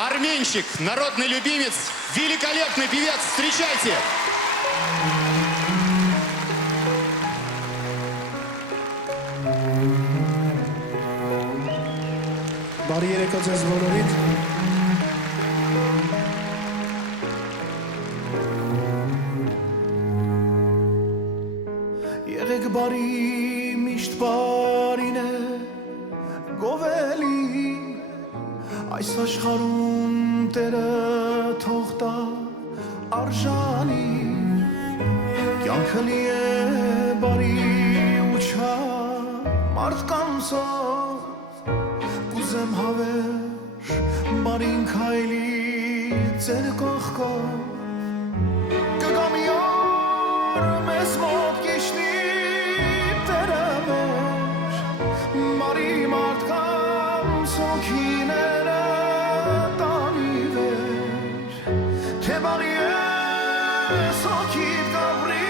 Арменщик, народный любимец, великолепный певец. Встречайте! Բարի երեկո ձեզ բոլորիդ։ Եղեք բարի, միշտ բարին է գովելի, այս աշխարհում Տերը թող տա արժանի, կյանքը լի է բարի ու չար մարդկանցով, Կուզեմ հավեր բարին քայլի ձեր կողքով, կգա մի օր մեզ մոտ կիշնի Տերը մեր, բարի մարդկանց հոգիները տանի վեր, թե բարի ես հոգիդ գավրի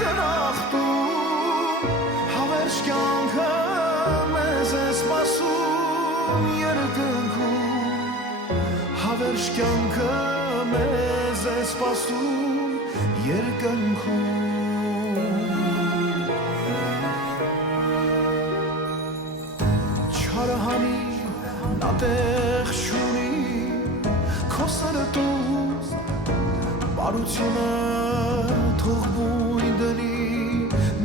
դրախտում, հավերժ կյանքը մեզ է սպասում երկնքում, հավերժ կյանքը մեզ է սպասում երկնքում, չարը հանի նա տեղ չունի քո սրտում, բարությունը թող բույն դնի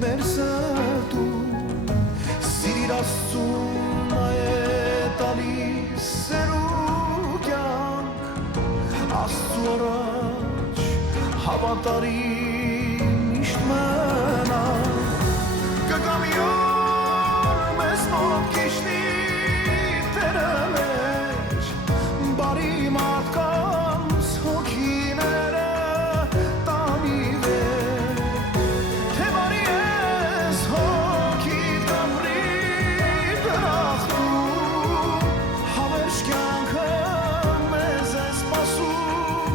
մեր սրտում, սիրիր Աստծուն նա է տալիս սերու կյանք, Աստծու առաջ հավատարիմ միշտ մնանք, կգա մի օր մեզ մոտ կիշնի Տերը մեր, բարի մարդկանց հոգիները տանի վեր, թե բարի ես հոգիդ գավրի դրախտում, հավերժ կյանքը մեզ է սպասում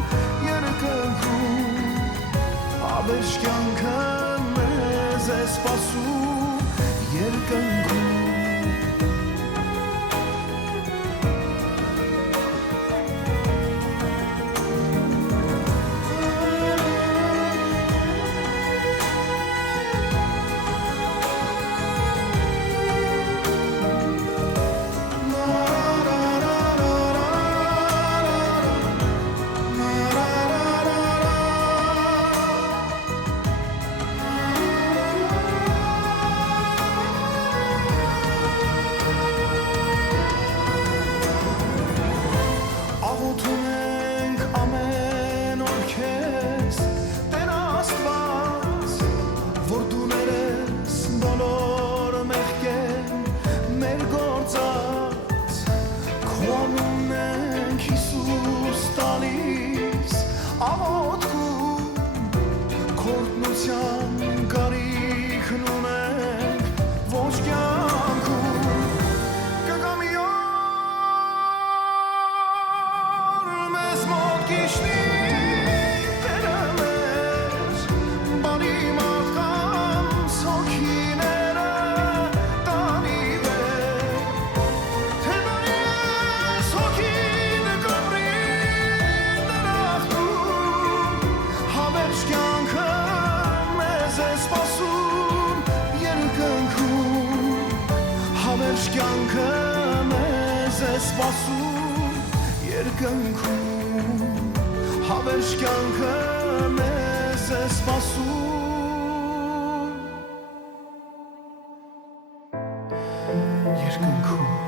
երկնքում, հավերժ կյանքը մեզ է սպասում երկնքում, աղոթում ենք ամեն օր քեզ, Տեր Աստված, որ դու ներես բոլոր մեղքեր մեր գործած, քո անունն ենք Հիսուս տալիս աղոթքում, քո օրհնության կարիքն ունենք ոչ կյանքում, կգա մի մեզ մոտ կիշնի Տերը մեր, բարի մարդկանց հոգիները տանի վեր, թե բարի ես հոգիդ գավրի դրախտում, հավերժ կյանքը մեզ է սպասում երկնքում, հավերժ կյանքը մեզ է սպասում երկնքում, հավերժ կյանքը մեզ է սպասում երկնքում